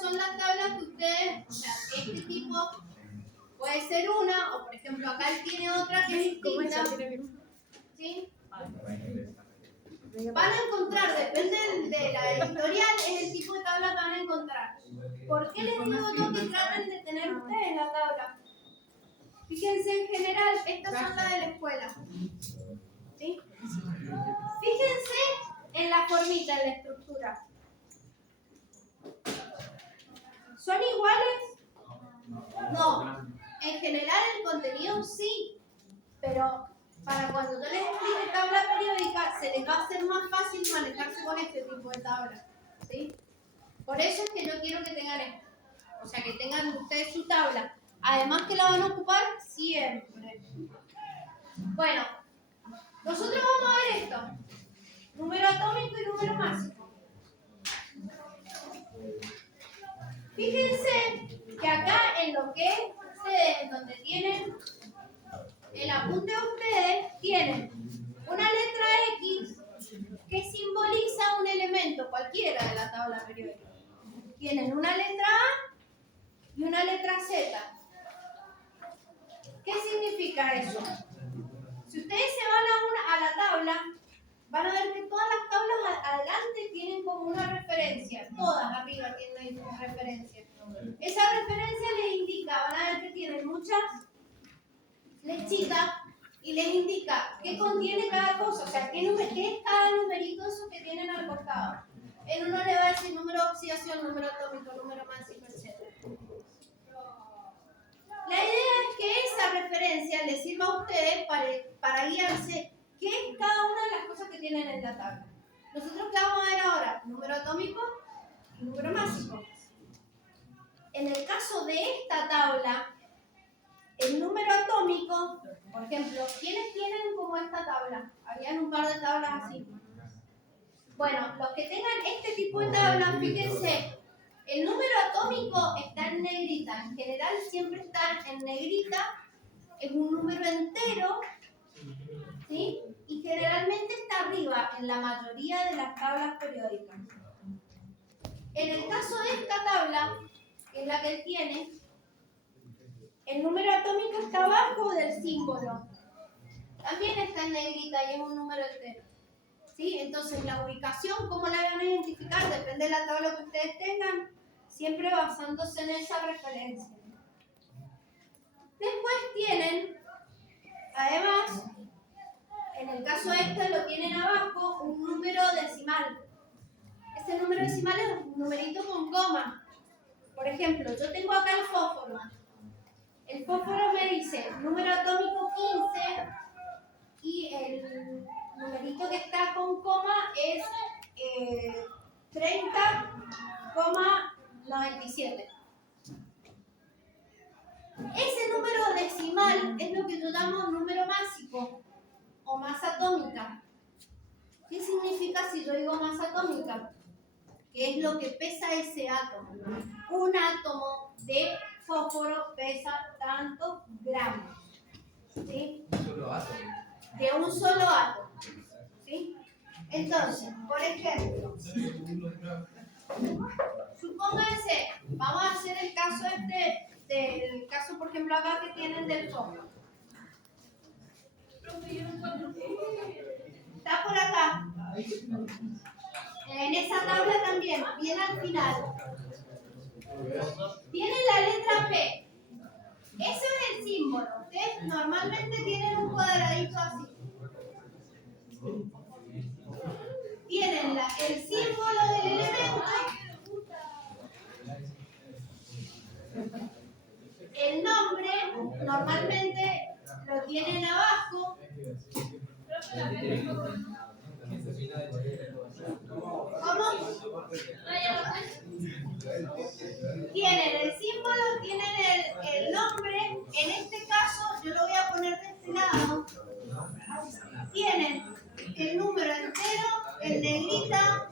son las tablas que ustedes, o sea, este tipo puede ser una, o por ejemplo acá él tiene otra que es distinta. ¿Sí? Van a encontrar, depende de la editorial, es el tipo de tabla que van a encontrar. ¿Por qué les digo yo que traten de tener ustedes la tabla? Fíjense en general, estas son las de la escuela. ¿Sí? Fíjense en la formita, en la estructura. ¿Son iguales? No. En general el contenido sí, pero para cuando yo les explique tabla periódica se les va a hacer más fácil manejarse con este tipo de tabla. ¿Sí? Por eso es que yo quiero que tengan esto. O sea, que tengan ustedes su tabla. Además que la van a ocupar siempre. Bueno, nosotros vamos a ver esto. Número atómico y número másico. Fíjense que acá en lo que es ustedes, donde tienen el apunte de ustedes, tienen una letra X que simboliza un elemento cualquiera de la tabla periódica. Tienen una letra A y una letra Z. ¿Qué significa eso? Si ustedes se van a la tabla, van a ver que todas las tablas adelante tienen como una referencia. Todas arriba tienen una referencia. Esa referencia les indica, van a ver que tienen muchas flechitas y les indica qué contiene cada cosa, o sea, qué es cada numerito eso que tienen al costado. En uno le va a decir número de oxidación, número atómico, número másico, etc. La idea es que esa referencia les sirva a ustedes para guiarse qué es cada una de las cosas que tienen en la tabla. Nosotros qué vamos a ver ahora, número atómico y número másico. En el caso de esta tabla, el número atómico, por ejemplo, ¿quiénes tienen como esta tabla? Habían un par de tablas así. Bueno, los que tengan este tipo de tablas, fíjense, el número atómico está en negrita. En general siempre está en negrita. Es un número entero, ¿sí? Y generalmente está arriba en la mayoría de las tablas periódicas. En el caso de esta tabla, que es la que él tiene, el número atómico está abajo del símbolo. También está en negrita y es un número entero. ¿Sí? Entonces, la ubicación, ¿cómo la van a identificar? Depende de la tabla que ustedes tengan, siempre basándose en esa referencia. Después tienen, además, en el caso este lo tienen abajo, un número decimal. Ese número decimal es un numerito con coma. Por ejemplo, yo tengo acá el fósforo. El fósforo me dice número atómico 15 y el numerito que está con coma es 30,97. Ese número decimal es lo que yo llamo número másico o masa atómica. ¿Qué significa si yo digo masa atómica? Que es lo que pesa ese átomo. Un átomo de fósforo pesa tantos gramos. ¿Sí? De un solo átomo. ¿Sí? Entonces, por ejemplo, supónganse, vamos a hacer el caso del caso, por ejemplo, acá que tienen del fósforo. Está por acá. En esa tabla también, bien al final. Tiene la letra P. Eso es el símbolo. Ustedes normalmente tienen un cuadradito así. Tienen el símbolo del elemento, el nombre, normalmente lo tienen abajo. ¿Cómo? Tienen el símbolo, tienen el nombre. En este caso, yo lo voy a poner de este lado. Tienen el número entero, en negrita.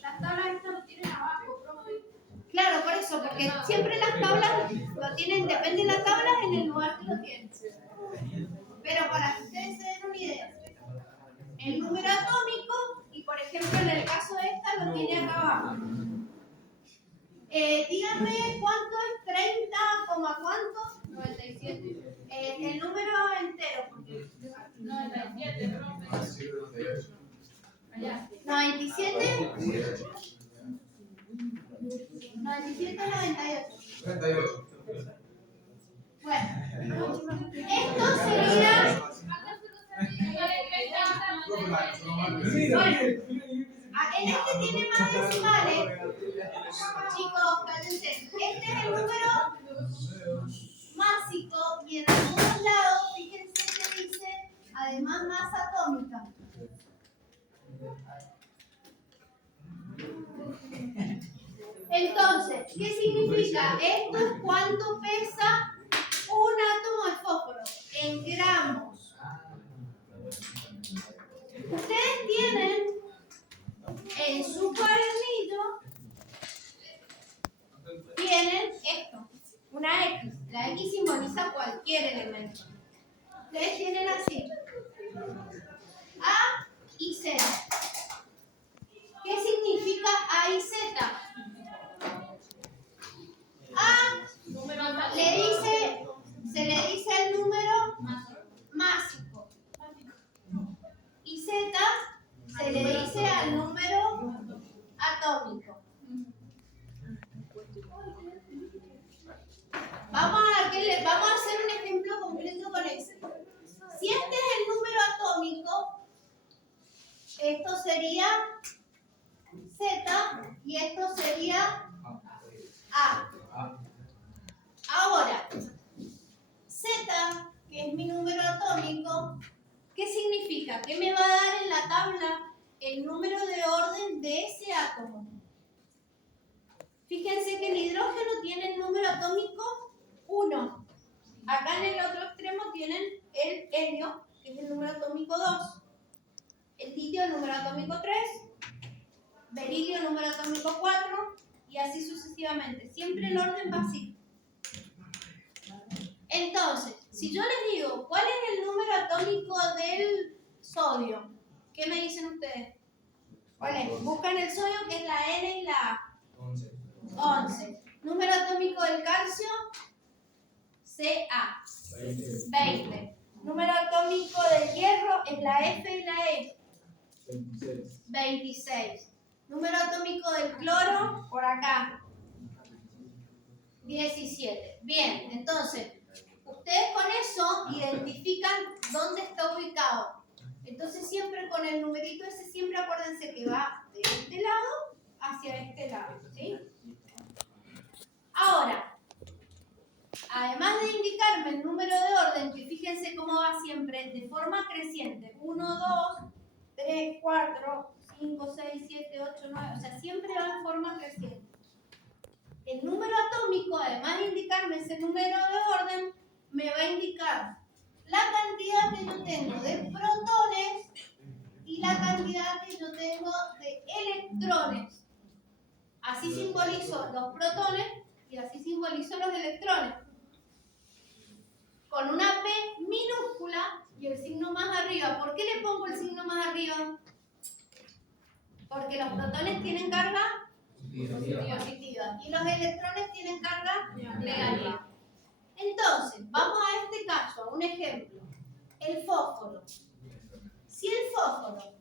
Las tablas estas lo tienen abajo, profe. Claro, por eso, porque siempre las tablas lo tienen, depende de la tabla, en el lugar que lo tienen. Pero para que ustedes se den una idea, el número atómico, y por ejemplo en el caso de esta, lo tiene acá abajo. Díganme cuánto es 30, ¿cuánto? 97. El número entero. 97, ¿no? 97. 97, 98. 38. Bueno, esto sería. En este tiene más decimales. Chicos, cállense. Este es el número másico y en algunos lados, fíjense que dice además masa atómica. Entonces, ¿qué significa? Esto es cuánto pesa un átomo de fósforo en gramos. Ustedes tienen en su cuadernillo, tienen esto, una X. La X simboliza cualquier elemento. Ustedes tienen así, A y Z. ¿Qué significa A y Z? A se le dice el número másico. Y Z se le dice al número atómico. Vamos a hacer un ejemplo concreto con eso. Si este es el número atómico, esto sería Z y esto sería A. Ahora, Z, que es mi número atómico, ¿qué significa? ¿Qué me va a dar en la tabla el número de orden de ese átomo? Fíjense que el hidrógeno tiene el número atómico 1. Acá en el otro extremo tienen el helio, que es el número atómico 2. El litio, el número atómico 3. Berilio, el número atómico 4. Y así sucesivamente. Siempre el orden va así. Entonces, si yo les digo, ¿cuál es el número atómico del sodio? ¿Qué me dicen ustedes? ¿Cuál es? Buscan el sodio, que es la N y la A. 11. Número atómico del calcio, Ca. 20. Número atómico del hierro es la F y la E. 26. Número atómico del cloro, por acá. 17. Bien, entonces, ustedes con eso identifican dónde está ubicado. Entonces siempre con el numerito ese, siempre acuérdense que va de este lado hacia este lado, ¿sí? Ahora, además de indicarme el número de orden, que fíjense cómo va siempre de forma creciente, 1, 2, 3, 4, 5, 6, 7, 8, 9, o sea, siempre va en forma creciente. El número atómico, además de indicarme ese número de orden, me va a indicar la cantidad que yo tengo de protones y la cantidad que yo tengo de electrones. Así simbolizo los protones y así simbolizo los electrones. Con una P minúscula y el signo más arriba. ¿Por qué le pongo el signo más arriba? Porque los protones tienen carga positiva y los electrones tienen carga negativa. Entonces, vamos a este caso, a un ejemplo. El fósforo. Si el fósforo,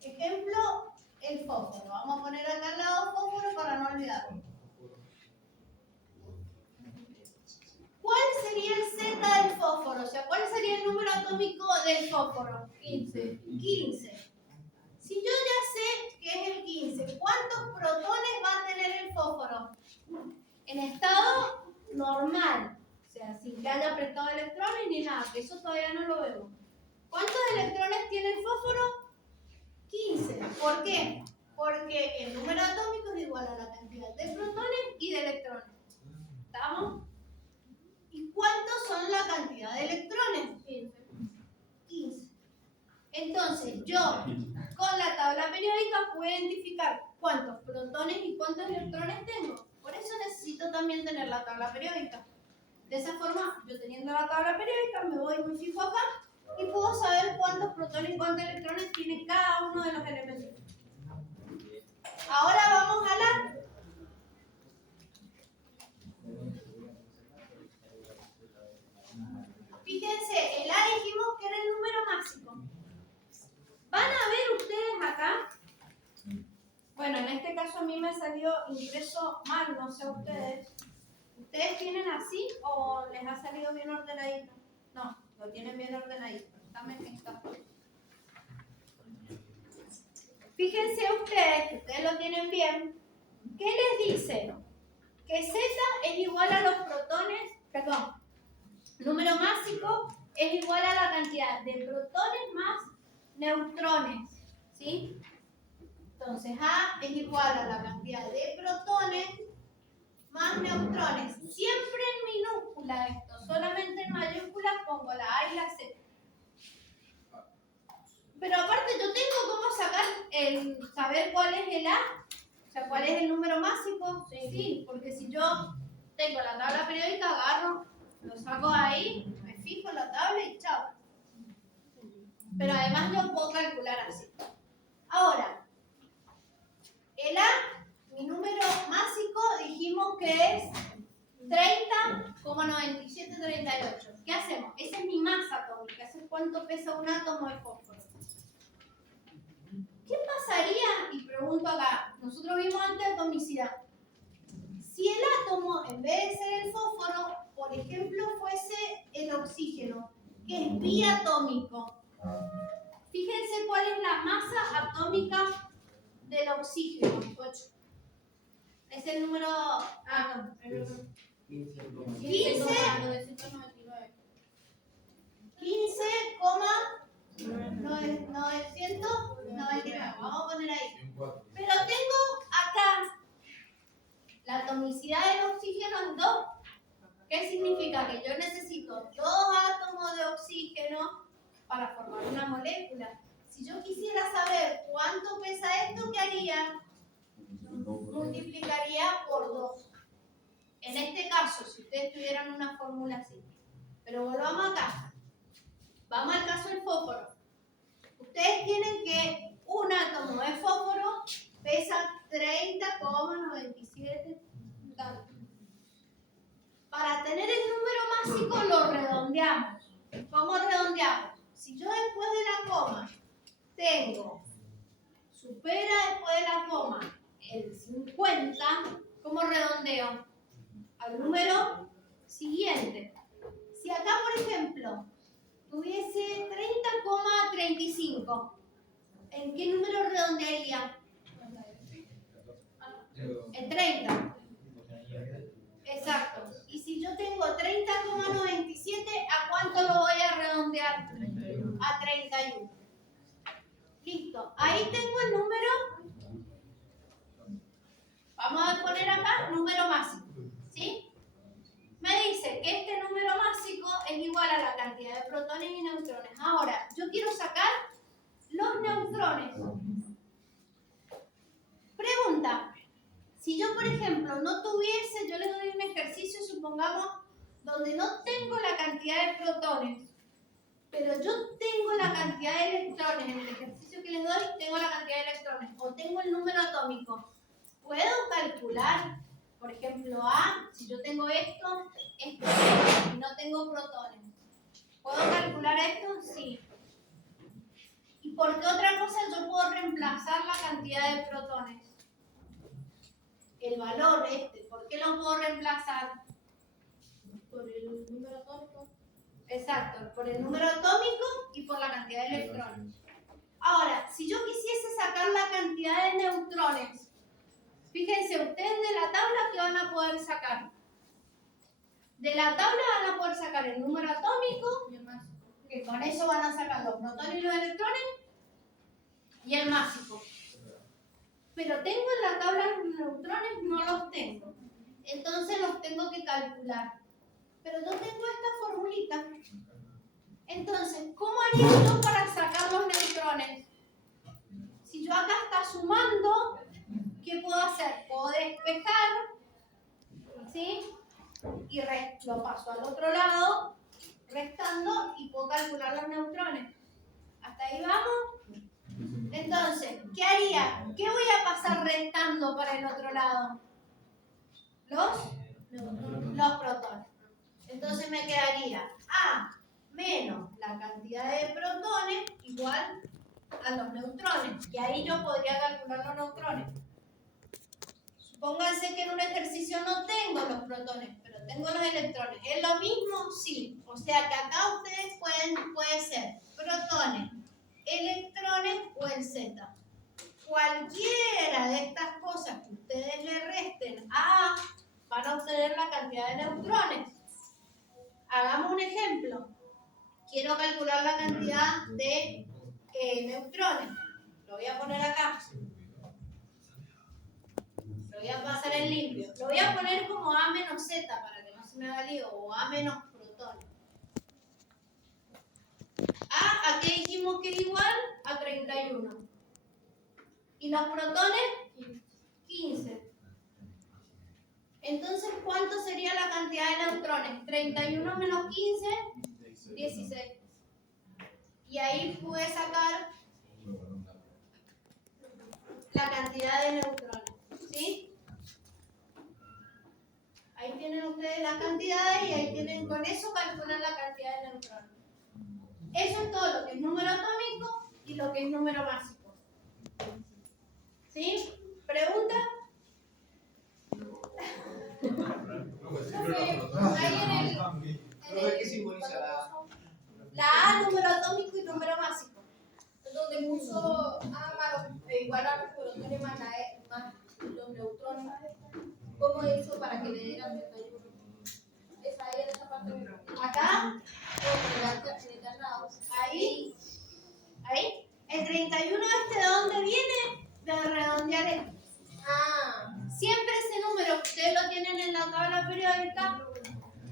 ejemplo, el fósforo. Vamos a poner acá al lado fósforo para no olvidarlo. ¿Cuál sería el Z del fósforo? O sea, ¿cuál sería el número atómico del fósforo? 15. 15. Si yo ya sé que es el 15, ¿cuántos protones va a tener el fósforo? En estado normal. O sea, sin que haya prestado electrones ni nada, que eso todavía no lo vemos. ¿Cuántos electrones tiene el fósforo? 15. ¿Por qué? Porque el número atómico es igual a la cantidad de protones y de electrones. ¿Estamos? ¿Y cuántos son la cantidad de electrones? 15. Entonces, yo con la tabla periódica puedo identificar cuántos protones y cuántos electrones tengo. Por eso necesito también tener la tabla periódica. De esa forma, yo teniendo la tabla periódica, me voy y me fijo acá y puedo saber cuántos protones y cuántos electrones tiene cada uno de los elementos. Ahora vamos a la en este caso a mí me salió impreso mal, no sé ustedes. ¿Ustedes tienen así o les ha salido bien ordenadito? No, lo tienen bien ordenadito. También está. Fíjense ustedes, que ustedes lo tienen bien. ¿Qué les dice? Que Z es igual a los protones, perdón, número másico es igual a la cantidad de protones más neutrones, ¿sí? Entonces A es igual a la cantidad de protones más neutrones. Siempre en minúscula esto, solamente en mayúsculas pongo la A y la Z. Pero aparte yo tengo cómo saber cuál es el A, o sea, cuál es el número másico. Sí, porque si yo tengo la tabla periódica, agarro, lo saco ahí, me fijo en la tabla y chao. Pero además lo puedo calcular así. Ahora, el A, mi número másico, dijimos que es 30,9738. ¿Qué hacemos? Esa es mi masa atómica, ese es cuánto pesa un átomo de fósforo. ¿Qué pasaría? Y pregunto acá, nosotros vimos antes atomicidad. Si el átomo, en vez de ser el fósforo, por ejemplo, fuese el oxígeno, que es biatómico. Fíjense cuál es la masa atómica del oxígeno. 8. Es el número... Ah, no. 15,999. Vamos a poner ahí. Pero tengo acá la atomicidad del oxígeno en 2. ¿Qué significa? Que yo necesito 2 átomos de oxígeno para formar una molécula. Si yo quisiera saber cuánto pesa esto, ¿qué haría? Multiplicaría por 2. En este caso, si ustedes tuvieran una fórmula así. Pero volvamos acá. Vamos al caso del fósforo. Ustedes tienen que un átomo de fósforo pesa 30,97 tanto. Para tener el número másico lo redondeamos. ¿Cómo redondeamos? Si yo después de la coma supera después de la coma el 50, ¿cómo redondeo? Al número siguiente. Si acá, por ejemplo, tuviese 30,35, ¿en qué número redondearía? En 30. Exacto. Y si yo tengo 30,97, ¿a cuánto lo voy a redondear? A 31. Listo. Ahí tengo el número. Vamos a poner acá número másico. ¿Sí? Me dice que este número másico es igual a la cantidad de protones y neutrones. Ahora, yo quiero sacar los neutrones. Pregunta. Si yo, por ejemplo, no tuviese, yo les doy un ejercicio, supongamos, donde no tengo la cantidad de protones, pero yo tengo la cantidad de electrones, en el ejercicio que les doy, tengo la cantidad de electrones, o tengo el número atómico. ¿Puedo calcular, por ejemplo, A, si yo tengo esto y no tengo protones? ¿Puedo calcular esto? Sí. ¿Y por qué otra cosa yo puedo reemplazar la cantidad de protones? El valor ¿por qué lo puedo reemplazar? Por el número atómico. Exacto, por el número atómico y por la cantidad de electrones. Ahora, si yo quisiese sacar la cantidad de neutrones, fíjense, ustedes de la tabla, ¿qué van a poder sacar? De la tabla van a poder sacar el número atómico, que con eso van a sacar los protones y los electrones, y el másico. Pero tengo en la tabla los neutrones, no los tengo. Entonces los tengo que calcular. Pero yo tengo esta formulita. Entonces, ¿cómo haría yo para sacar los neutrones? Si yo acá está sumando, ¿qué puedo hacer? Puedo despejar, ¿sí? Y lo paso al otro lado, restando, y puedo calcular los neutrones. ¿Hasta ahí vamos? Entonces, ¿qué haría? ¿Qué voy a pasar restando para el otro lado? Los protones. Entonces me quedaría A menos la cantidad de protones igual a los neutrones. Y ahí yo podría calcular los neutrones. sé que en un ejercicio no tengo los protones, pero tengo los electrones. ¿Es lo mismo? Sí. O sea que acá ustedes puede ser protones, electrones o el Z. Cualquiera de estas cosas que ustedes le resten a A, van a obtener la cantidad de neutrones. Hagamos un ejemplo. Quiero calcular la cantidad de neutrones. Lo voy a poner acá. Lo voy a pasar en limpio. Lo voy a poner como A menos Z para que no se me haga lío, o A menos protones. ¿A qué dijimos que es igual? A 31. ¿Y los protones? 15. Entonces, ¿cuánto sería la cantidad de neutrones? 31 menos 15, 16. Y ahí pude sacar la cantidad de neutrones. ¿Sí? Ahí tienen ustedes la cantidad y ahí tienen, con eso calculan la cantidad de neutrones. Eso es todo lo que es número atómico y lo que es número básico. ¿Sí? ¿Pregunta? ¿Qué simboliza la A, número atómico y número básico? Donde puso A igual a los protones más los neutrones. ¿Cómo hizo para que le dieran 31? Esa era esa parte. Acá, ahí. ahí. El 31 ¿de dónde viene? De redondear el. Siempre ese número que ustedes lo tienen en la tabla periódica,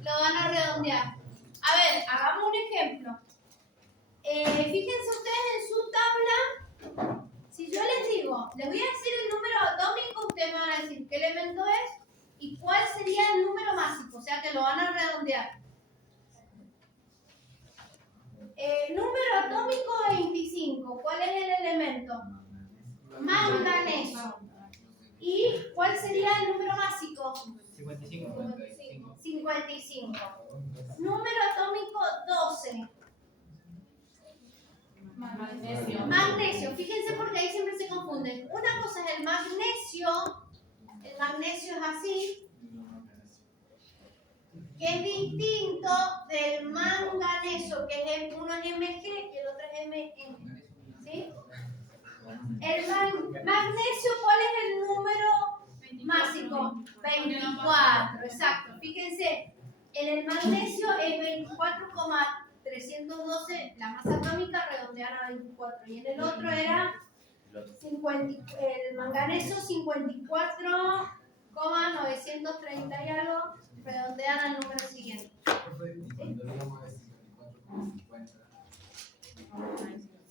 lo van a redondear. A ver, hagamos un ejemplo. Fíjense ustedes en su tabla. Si yo les digo, les voy a decir el número atómico, ustedes me van a decir qué elemento es y cuál sería el número básico, o sea que lo van a redondear. Número atómico 25, ¿cuál es el elemento? Manganeso. ¿Y cuál sería el número básico? 55. 55. Número atómico 12. Magnesio. Fíjense porque ahí siempre se confunden. Una cosa es el magnesio es así, que es distinto del manganeso, que es uno es Mg y el otro es Mn. ¿Sí? El magnesio, ¿cuál es el número básico? 24, exacto. Fíjense, en el magnesio es 24,312, la masa atómica redondeada a 24. Y en el otro era 50, el manganeso 54,930 y algo, redondean al número siguiente.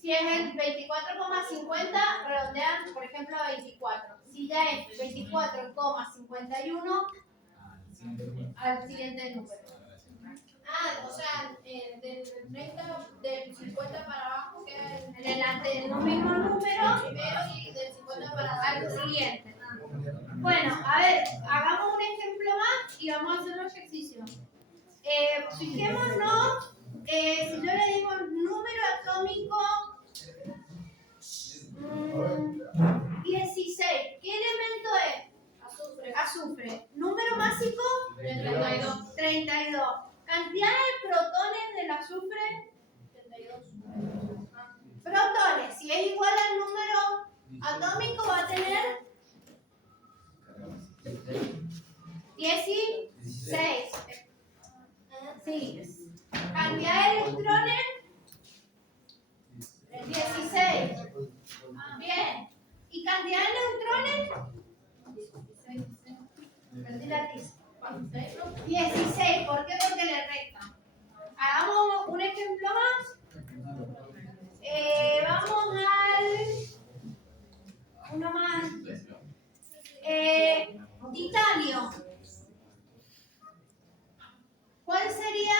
Si es el 24,50, redondean, por ejemplo, a 24. Si ya es 24,51, al siguiente número. O sea, del 50 para abajo queda El mismo número primero y del 50 para al abajo. siguiente. Bueno, a ver, hagamos un ejemplo más y vamos a hacer un ejercicio. Fijémonos, si yo le digo número atómico 16, ¿qué elemento es? Azufre. Número básico 32. 32. Cantidad de protones del azufre 32. Protones. Si es igual al número atómico va a tener 16. Sí. Cantidad de electrones 16. Bien. ¿Y cantidad de neutrones? Perdí la tiza. 16. ¿Por qué? Porque le restan. Hagamos un ejemplo más. Vamos al uno más. Titanio. ¿Cuál sería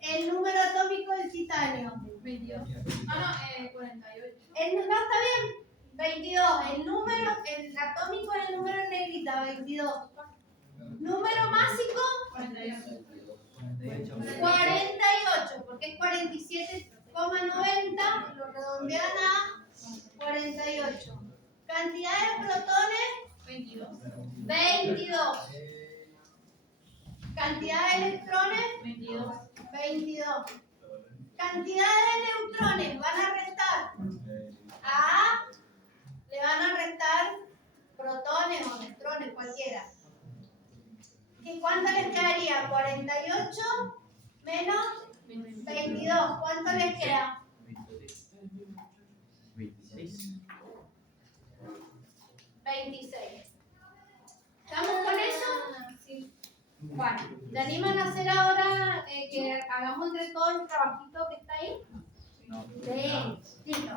el número atómico del titanio? 22. 48. No, está bien. 22. El atómico es el número en negrita, 22. Número básico 48, porque es 47,90, lo redondean a 48. Cantidad de protones 22. Cantidad de electrones, 22. Cantidad de neutrones, van a restar. A le van a restar protones o neutrones, cualquiera. ¿Y cuánto les quedaría? 48 menos 22. ¿Cuánto les queda? 26. ¿Estamos con eso? Sí. Bueno, ¿te animan a hacer ahora que hagamos entre todos el trabajito que está ahí? No. Sí, listo.